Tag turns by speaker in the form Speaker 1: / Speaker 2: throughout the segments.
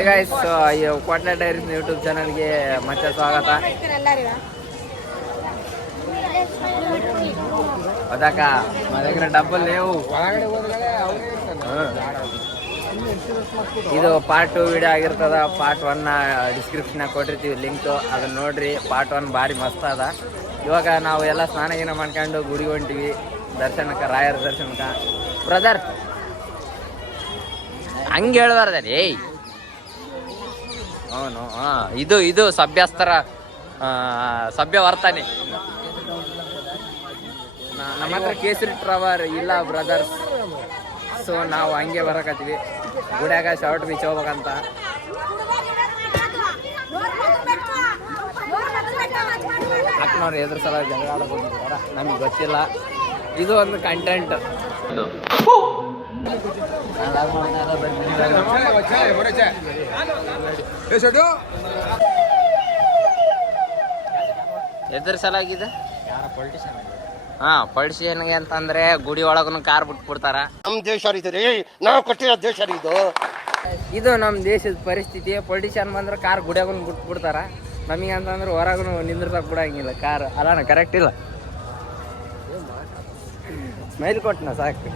Speaker 1: ಈಗ ಕ್ವಾಟ್ಲೆ diaries YouTube ಚಾನಲ್ಗೆ ಮತ್ತೆ ಸ್ವಾಗತ ಅದಕ್ಕ మా దగ్గర డబ్బులు లేవు ಇದು ಪಾರ್ಟ್ ಟು ವಿಡಿಯೋ ಆಗಿರ್ತದ ಪಾರ್ಟ್ ಒನ್ ಡಿಸ್ಕ್ರಿಪ್ಷನ್ ಕೊಟ್ಟಿರ್ತೀವಿ ಲಿಂಕ್ ಅದನ್ನ ನೋಡ್ರಿ ಪಾರ್ಟ್ ಒನ್ ಭಾರಿ ಮಸ್ತ್ ಅದ ಇವಾಗ ನಾವು ಎಲ್ಲ ಸ್ನಾನ ಗೀನ ಮಾಡ್ಕೊಂಡು ಗುಡಿ ಹೊಂಟಿವಿ ದರ್ಶನಕ್ಕೆ ರಾಯರ ದರ್ಶನಕ್ಕೆ ಬ್ರದರ್ ಹಂಗೆ ಹೇಳ್ಬಾರ್ದ ಏಯ್ ಅವನು ಹಾ ಇದು ಇದು ಸಭ್ಯಸ್ತರ ಆ, ಸಭ್ಯ ವರ್ತನೆ. ನಮ್ಮ ಹತ್ರ ಕೇಸರಿ ಟ್ರವರ್ ಇಲ್ಲ ಬ್ರದರ್ಸ್. ಸೊ ನಾವು ಹಂಗೆ ಬರಕತ್ತೀವಿ. ಗುಡ್ಯಾಗ ಶಾರ್ಟ್ ಬೀಚ್ ಹೋಗ್ಬೇಕಂತ. ಅಕ್ಕನವ್ರು ಎದುರು ಸಲ ಜಗಳ ನಮಗೆ ಗೊತ್ತಿಲ್ಲ. ಇದು ಒಂದು ಕಂಟೆಂಟ್ ಎದುರು ಹಾ ಪೊಲಿಟಿಷಿಯನ್ಗೆ ಅಂತಂದ್ರೆ ಗುಡಿ ಒಳಗೂ ಕಾರ್ ಬಿಟ್ಬಿಡ್ತಾರ.
Speaker 2: ನಮ್ ದೇಶ ರೀ ನಾವು ಕೊಟ್ಟಿರೋ ದೇಶ ಇದು
Speaker 1: ಇದು ನಮ್ಮ ದೇಶದ ಪರಿಸ್ಥಿತಿ. ಪೊಲಿಟಿಷಿಯನ್ ಬಂದ್ರೆ ಕಾರ್ ಗುಡಿಯಾಗೂ ಬಿಟ್ಬಿಡ್ತಾರ. ನಮಗೆ ಅಂತಂದ್ರೆ ಹೊರಗೂ ನಿಂದ್ರಸಕ್ ಬಿಡಂಗಿಲ್ಲ. ಕಾರ್ ಅಲ್ಲಣ್ಣ ಕರೆಕ್ಟ್ ಇಲ್ಲ. ಸ್ಮೈಲ್ ಕೊಟ್ಟನ ಸಾಕು?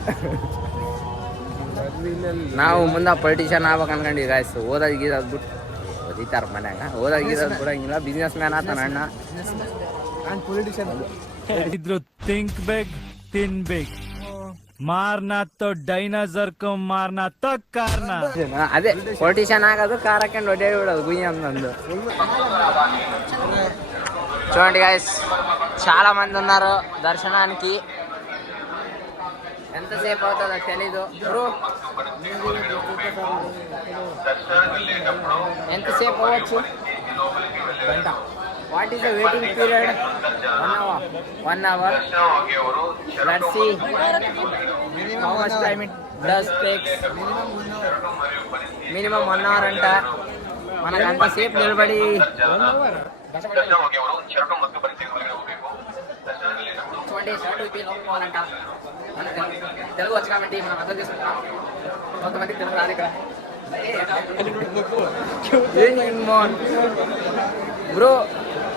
Speaker 1: ನಾವು ಮುಂದೆ ಪೊಲಿಟಿಷಿಯನ್ ಆಗ್ಬೇಕು ಅನ್ಕೊಂಡಿವಿ ಗಾಯ್ಸ್ ಓದೋದು ಗೀದೋದು ಬಿಟ್ಟು ಓದಿತಾರ ಮನ್ಯಾಗ ಓದೋದು ಗೀದೋದು ಬಿಡಂಗಿಲ್ಲ ಬಿಸ್ನೆಸ್ ಮ್ಯಾನ್ ಆತನ ಅಣ್ಣ
Speaker 3: ಇದ್ರು ಥಿಂಕ್ ಬೇಕ್ ತಿನ್ಬೇಕು ಮಾರ್ನಾ ತೋ ಡೈನೋಸರ್ ಕೋ ಮಾರ್ನಾ ತೋ ಕಾರ್ನ
Speaker 1: ಅದೇ ಪೊಲಿಟಿಷಿಯನ್ ಆಗೋದು ಕಾರ್ ಹಾಕೊಂಡು ಹೊಡೆ ಬಿಡೋದು ಗುಯ್ಯ ಅಂತಂದು చూడండి గాయస్ చాలా మంది ఉన్నారు దర్శనానికి ఎంతసేపు అవుతుందో తెలీదు. బ్రో ఎంతసేపు అవ్వచ్చు? గంట. What is the waiting period one hour one hour let see how much time it does takes minimum one hour అంట. మనకు అంతసేపు నిలబడి చూడండి షర్ట్ విప్పి లోపలికి తెలుగు వచ్చి కాబట్టి మనం అర్థం చేసుకుంటాం. కొంతమంది తెలుగు రాదు ఇక్కడ. Bro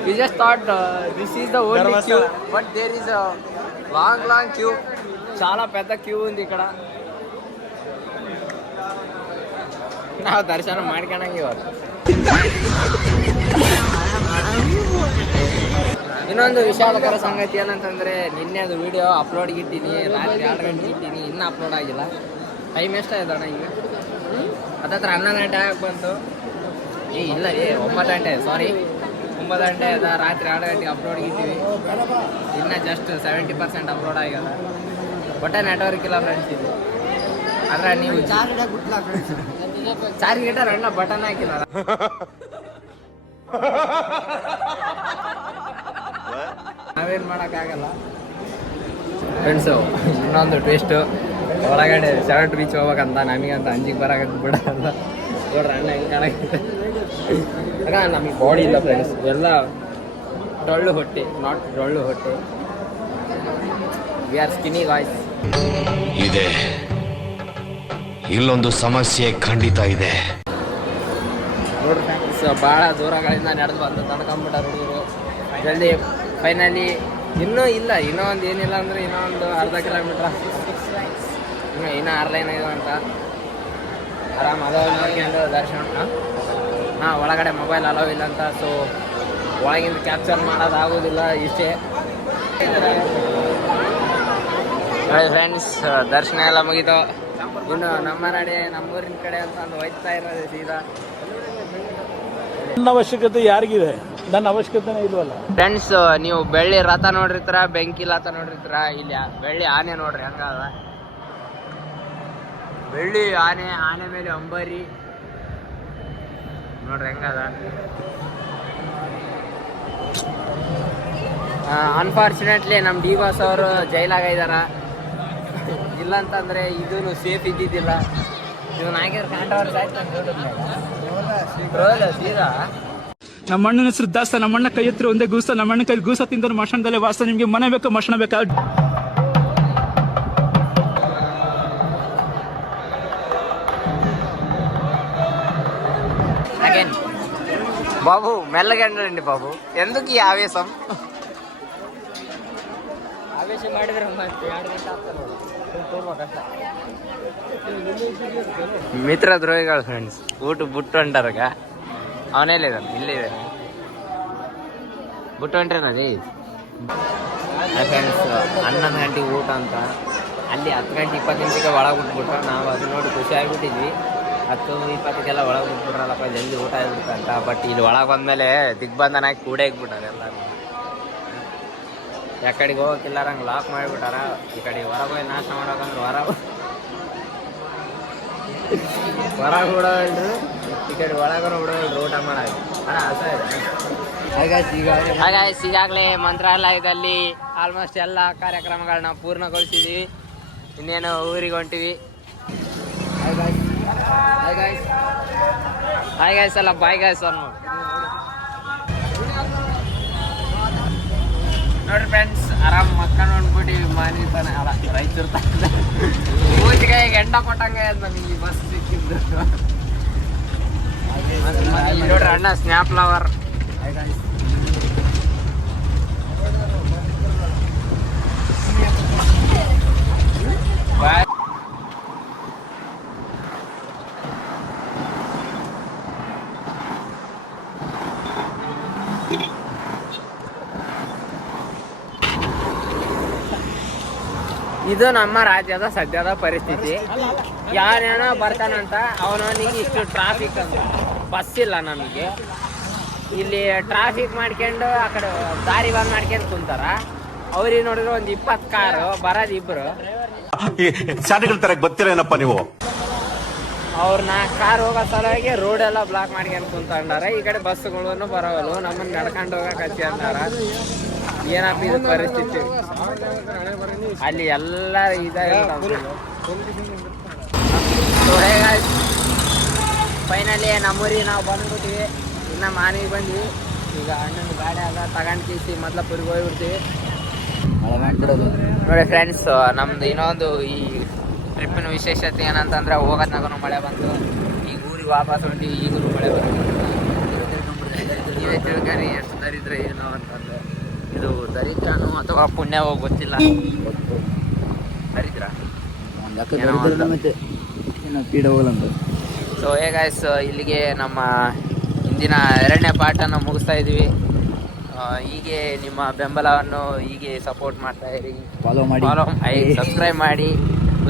Speaker 1: we just thought uh, this is the only queue but there is a long long చాలా పెద్ద క్యూ ఉంది ఇక్కడ. నా దర్శనం మాడికనంగి వారు ಇನ್ನೊಂದು ವಿಷಾದಕರ ಸಂಗತಿ ಏನಂತಂದ್ರೆ ನಿನ್ನೆ ಅದು ವಿಡಿಯೋ ಅಪ್ಲೋಡ್ ಇಟ್ಟಿನಿ ರಾತ್ರಿ ಎರಡು ಗಂಟೆಗೆ ಇಟ್ಟಿನಿ ಇನ್ನೂ ಅಪ್ಲೋಡ್ ಆಗಿಲ್ಲ. ಟೈಮ್ ಎಷ್ಟಾಯ್ತಣ್ಣ ಈಗ? ಹತ್ತತ್ರ ಹನ್ನೊಂದು ಗಂಟೆ ಆಗಕ್ಕೆ ಬಂತು. ಏ ಇಲ್ಲ ಏ ಒಂಬತ್ತು ಗಂಟೆ ಸಾರಿ ಒಂಬತ್ತು ಗಂಟೆ ಅದ ರಾತ್ರಿ ಎರಡು ಗಂಟೆಗೆ ಅಪ್ಲೋಡ್ ಇದ್ದೀವಿ ಇನ್ನೂ ಜಸ್ಟ್ ಸೆವೆಂಟಿ ಪರ್ಸೆಂಟ್ ಅಪ್ಲೋಡ್ ಆಗ್ಯದ. ಒಟ್ಟೆ ನೆಟ್ವರ್ಕ್ ಇಲ್ಲ ಫ್ರೆಂಡ್ಸ್ ಇದು. ಆದ್ರೆ ನೀವು ಚಾರ್ಜ್ ಗಿಟಾರ್ ಅಣ್ಣ ಬಟನ್ ಹಾಕಿಲ್ಲ. ನಾವೇನ್ ಮಾಡೋಕ್ಕಾಗಲ್ಲ. ಫ್ರೆಂಡ್ಸು ಇನ್ನೊಂದು ಟೇಸ್ಟು ಒಳಗಡೆ ಶರ್ಟ್ ಬೀಚ್ ಹೋಗ್ಬೇಕಂತ ನಮಗಂತ ಅಂಜಿಗೆ ಬರೋಕ್ಕಂತ ಬಿಡಲ್ಲ. ನೋಡ್ರಿ ಅಣ್ಣ ಹೆಂಗೆ ಕಾಣಕ್ಕೆ ಅಕ್ಕ ನಮಗೆ ಬಾಡಿ ಇಲ್ಲ ಫ್ರೆಂಡ್ಸ್ ಎಲ್ಲ ಡೊಳ್ಳು ಹೊಟ್ಟೆ ನಾಟ್ ಡೊಳ್ಳು ಹೊಟ್ಟೆ. ವಿ ಆರ್ ಸ್ಕಿನಿ ವಾಯ್ಸ್
Speaker 4: ಇದೆ. ಇಲ್ಲೊಂದು ಸಮಸ್ಯೆ ಖಂಡಿತ ಇದೆ.
Speaker 1: ನೋಡ್ರಿ ಫ್ರೆಂಡ್ಸ್ ಭಾಳ ದೂರಗಳಿಂದ ನಡೆದು ಬಂದು ತಡ್ಕೊಂಬಿಟ್ಟಾರ ಹುಡುಗರು. ಜಲ್ದಿ ಫೈನಲಿ ಇನ್ನೂ ಇಲ್ಲ, ಇನ್ನೂ ಒಂದು ಏನಿಲ್ಲ ಅಂದ್ರೆ ಇನ್ನೂ ಒಂದು ಅರ್ಧ ಕಿಲೋಮೀಟ್ರ್ ಇನ್ನೂ ಇನ್ನೂ ಆರು ಲೈನ್ ಇದೆ ಅಂತ. ಆರಾಮ್ ಅಲೋ ನೋಡ್ಕೊಂಡು ದರ್ಶನ. ಹಾಂ? ಒಳಗಡೆ ಮೊಬೈಲ್ ಅಲೋ ಇಲ್ಲ ಅಂತ ಸೊ ಒಳಗಿಂದ ಕ್ಯಾಪ್ಚರ್ ಮಾಡೋದಾಗೋದಿಲ್ಲ ಇಷ್ಟೇ. ಫ್ರೆಂಡ್ಸ್ ದರ್ಶನ ಎಲ್ಲ ಮುಗೀತು. ಇನ್ನು ನಮ್ಮ ನಾಡಿ ನಮ್ಮೂರಿನ ಕಡೆ ಅಂತ ಒಂದು ಹೋಯ್ತಾ ಇರೋದು ಸೀದಾ.
Speaker 3: ಅವಶ್ಯಕತೆ ಯಾರಿಗಿದೆ? ನನ್ನ ಅವಶ್ಯಕತೆನೇ ಇಲ್ವಲ್ಲ?
Speaker 1: ಫ್ರೆಂಡ್ಸ್ ನೀವು ಬೆಳ್ಳಿ ರಥ ನೋಡಿರ್ತೀರ ಬೆಂಕಿ ರಥ ನೋಡಿರ್ತೀರ ಇಲ್ಲಿ ಬೆಳ್ಳಿ ಆನೆ ನೋಡ್ರಿ ಹಂಗದ. ಬೆಳ್ಳಿ ಆನೆ ಆನೆ ಮೇಲೆ ಅಂಬರಿ. ನೋಡ್ರಿ ಹೆಂಗದ. ಅನ್ಫಾರ್ಚುನೇಟ್ಲಿ ನಮ್ಮ ಡಿ ಬಾಸ್ ಅವರು ಜೈಲಾಗ ಇದಾರ. ಇಲ್ಲ ಅಂತಂದ್ರೆ ಇದೂ ಸೇಫ್ ಇದ್ದಿದ್ದಿಲ್ಲ. ಇವನ್ ಹಾಕಿದ್ರೆ ಕಾಂಟ್ರವರ್ಸ್ ಆಯ್ತು ಸೀದಾ?
Speaker 3: ನಮ್ಮ ಅಣ್ಣನ ಹೆಸರು ದಾಸ್ತ ನಮ್ಮ ಅಣ್ಣ ಕೈ ಹತ್ರ ಒಂದೇ ಗೂಸ ನಮ್ಮ ಅಣ್ಣ ಕೈ ಗೂಸ ತಿಂದ್ರೆ ಮಶಣದಲ್ಲೇ ವಾಸ ನಿಮ್ಗೆ ಮನೆ ಬೇಕಾ ಮಶಣ ಬೇಕಾ
Speaker 1: బాబు మెల్లగండి బాబు ఎందుకు ఈ ఆవేశం ಆವೇಶ ಮಾಡಿದ್ರೆ ಮತ್ತೆ ಎರಡು ಗಂಟೆ ಆಗ್ತದೆ ನೋಡಿ. ಸುಮ್ನೆ ಕೂರ್ಬೇಕು ಅಷ್ಟೇ. ಮಿತ್ರ ದ್ರೋಹಿಗಳು ಫ್ರೆಂಡ್ಸ್ ಊಟ ಬಿಟ್ಟು ಹೊಂಟಾರಗ ಅವನೇ ಇದ್ದಾನೆ, ಇಲ್ಲೇ ಇದ್ದಾನೆ. ಬಿಟ್ಟು ಹೊಂಟ್ರೇನದಿ ಫ್ರೆಂಡ್ಸ್ ಹನ್ನೊಂದು ಗಂಟೆಗೆ ಊಟ ಅಂತ. ಅಲ್ಲಿ ಹತ್ತು ಗಂಟೆ, ಇಪ್ಪತ್ತು ನಿಮಿಷಕ್ಕೆ ಒಳಗೆ ಬಿಟ್ಬಿಟ್ರೆ ನಾವು ಅದು ನೋಡಿ ಖುಷಿ ಆಗಿಬಿಟ್ಟಿದ್ವಿ. ಹತ್ತು, ಇಪ್ಪತ್ತಕ್ಕೆಲ್ಲ ಒಳಗೆ ಬಿಟ್ಬಿಟ್ರಲ್ಲಪ್ಪ ಜಲ್ದಿ ಊಟ ಆಗಿಬಿಡ್ತಂತ ಬಟ್ ಇಲ್ಲಿ ಒಳಗೆ ಬಂದಮೇಲೆ ದಿಗ್ಬಂಧನ ಹಾಕಿ ಕೂಡೇ ಎಲ್ಲ ಎಲ್ಲರೂ. ಯಾಕಡೆಗೆ ಹೋಗೋಕ್ಕಿಲ್ಲ ಹಂಗೆ ಲಾಕ್ ಮಾಡಿಬಿಟ್ಟಾರ? ಈ ಕಡೆ ಹೊರಗೆ ಹೋಗಿ ನಾಶ ಮಾಡೋಕಂದ್ರೆ ಹೊರ ಹೊರಗೆ ಬಿಡೋಲ್ರು ಈ ಕಡೆ ಒಳಗರ ಬಿಡೋಲ್ರು ಊಟ ಮಾಡೋದು ಅಣ್ಣ ಹಸ ಇದೆ. ಹಾಗಾಗಿ ಈಗಾಗಲೇ ಮಂತ್ರಾಲಯದಲ್ಲಿ ಆಲ್ಮೋಸ್ಟ್ ಎಲ್ಲ ಕಾರ್ಯಕ್ರಮಗಳನ್ನ ಪೂರ್ಣಗೊಳಿಸಿದೀವಿ. ಇನ್ನೇನು ಊರಿಗೆ ಹೊಂಟಿವಿ. ಹಾಯ್ ಗಾಯ್ಸ್ ಅಲ್ಲ ಬಾಯ್ ಗಾಯ್ಸ್ ಅನ್ನೋ ನೋಡ್ರಿ ಫ್ರೆಂಡ್ಸ್ ಆರಾಮ್ ಮಕ್ಕಳು ನೋಡ್ಬಿಟ್ಟು ಮನೆ ತಾನೆ ಅಲ್ಲ ರೈತರು ತಾನೆ. ಮೂಜಿಗೆ ಎಂಡ ಕೊಟ್ಟಂಗೆ ನಮಗೆ ಈ ಬಸ್ ಸಿಕ್ಕಿದ್ದು? ನೋಡ್ರಿ ಅಣ್ಣ ಸ್ನ್ಯಾಪ್ ಲವರ್ ಇದು ನಮ್ಮ ರಾಜ್ಯದ ಸದ್ಯದ ಪರಿಸ್ಥಿತಿ. ಯಾರೇನೋ ಬರ್ತಾನಂತ ಅವನವನಿಗೆ ಇಷ್ಟು ಟ್ರಾಫಿಕ್ ಅಂತ ಬಸ್ ಇಲ್ಲ ನಮಗೆ. ಇಲ್ಲಿ ಟ್ರಾಫಿಕ್ ಮಾಡ್ಕೊಂಡು ಆ ಕಡೆ ದಾರಿ ಬಂದ್ ಮಾಡ್ಕೊಂಡು ಕುಂತಾರ. ಅವ್ರಿಗೆ ನೋಡಿದ್ರೆ ಒಂದು ಇಪ್ಪತ್ತು ಕಾರು ಬರೋದು ಇಬ್ರು.
Speaker 5: ಶಾಲೆಗಳ ತರ ಗೊತ್ತಿರೇನಪ್ಪ ನೀವು?
Speaker 1: ಅವ್ರನ್ನ ಕಾರ್ ಹೋಗೋ ಸಲುವಾಗಿ ರೋಡ್ ಎಲ್ಲ ಬ್ಲಾಕ್ ಮಾಡ್ಕೊಂಡು ಕುಂತಾರ ಈ ಕಡೆ ಬಸ್ಸುಗಳನ್ನು ಬರೋವಲ್ಲ. ನಮ್ಮನ್ನ ನಡ್ಕೊಂಡು ಹೋಗಕ್ ಹಚ್ಚಿ ಅಂತಾರ ಏನಪ್ಪ ಇದು ಪರಿಸ್ಥಿತಿ? ಅಲ್ಲಿ ಎಲ್ಲ ಫೈನಲಿ ನಮ್ಮೂರಿಗೆ ನಾವು ಬಂದ್ಬಿಟ್ಟಿವಿ ಇನ್ನು ಮಾನಿಗೆ ಬಂದ್ವಿ. ಈಗ ಅಣ್ಣನ ಗಾಡಿ ಆಗ ತಗೊಂಡ್ ಕೀಸಿ ಮೊದ್ಲಪುರಿಗೆ ಹೋಗ್ಬಿಡ್ತೀವಿ. ನೋಡಿ ಫ್ರೆಂಡ್ಸ್ ನಮ್ದು ಇನ್ನೊಂದು ಈ ಟ್ರಿಪ್ಪಿನ ವಿಶೇಷತೆ ಏನಂತಂದ್ರೆ ಹೋಗೋದ್ನಾಗೂ ಮಳೆ ಬಂತು. ಈಗ ಊರಿಗೆ ವಾಪಸ್ ಹೊಂಟಿ ಈಗಲೂ ಮಳೆ ಬಂತು. ನೀವೇ ತಿಳ್ಕರಿ ಎಷ್ಟು ದರಿದ್ರೆ ಏನೋ ಅಂತಂದ್ರೆ. ಇದು ದರಿದ್ರನು ಅಥವಾ ಪುಣ್ಯವೋ ಗೊತ್ತಿಲ್ಲ. ದರಿದ್ರ? ಏನೋ ಒಂದು. ಸೊ ಹೇಗಾಯ್ಸ್ ಇಲ್ಲಿಗೆ ನಮ್ಮ ಇಂದಿನ ಎರಡನೇ ಪಾಠನ ಮುಗಿಸ್ತಾ ಇದ್ದೀವಿ. ಹೀಗೆ ನಿಮ್ಮ ಬೆಂಬಲವನ್ನು ಹೀಗೆ ಸಪೋರ್ಟ್ ಮಾಡ್ತಾ ಇರಿ.
Speaker 6: ಫಾಲೋ ಮಾಡಿ.
Speaker 1: ಫಾಲೋ ಸಬ್ಸ್ಕ್ರೈಬ್ ಮಾಡಿ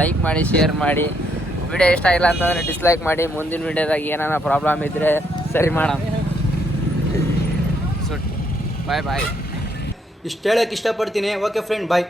Speaker 1: ಲೈಕ್ ಮಾಡಿ ಶೇರ್ ಮಾಡಿ. ವಿಡಿಯೋ ಇಷ್ಟ ಇಲ್ಲ ಅಂತಂದರೆ ಡಿಸ್ಲೈಕ್ ಮಾಡಿ. ಮುಂದಿನ ವಿಡಿಯೋದಾಗ ಏನಾರ ಪ್ರಾಬ್ಲಮ್ ಇದ್ದರೆ ಸರಿ ಮಾಡೋಣ. ಸೊ ಬಾಯ್ ಬಾಯ್
Speaker 6: ಇಷ್ಟು ಹೇಳಕ್ಕೆ ಇಷ್ಟಪಡ್ತೀನಿ. Okay friend bye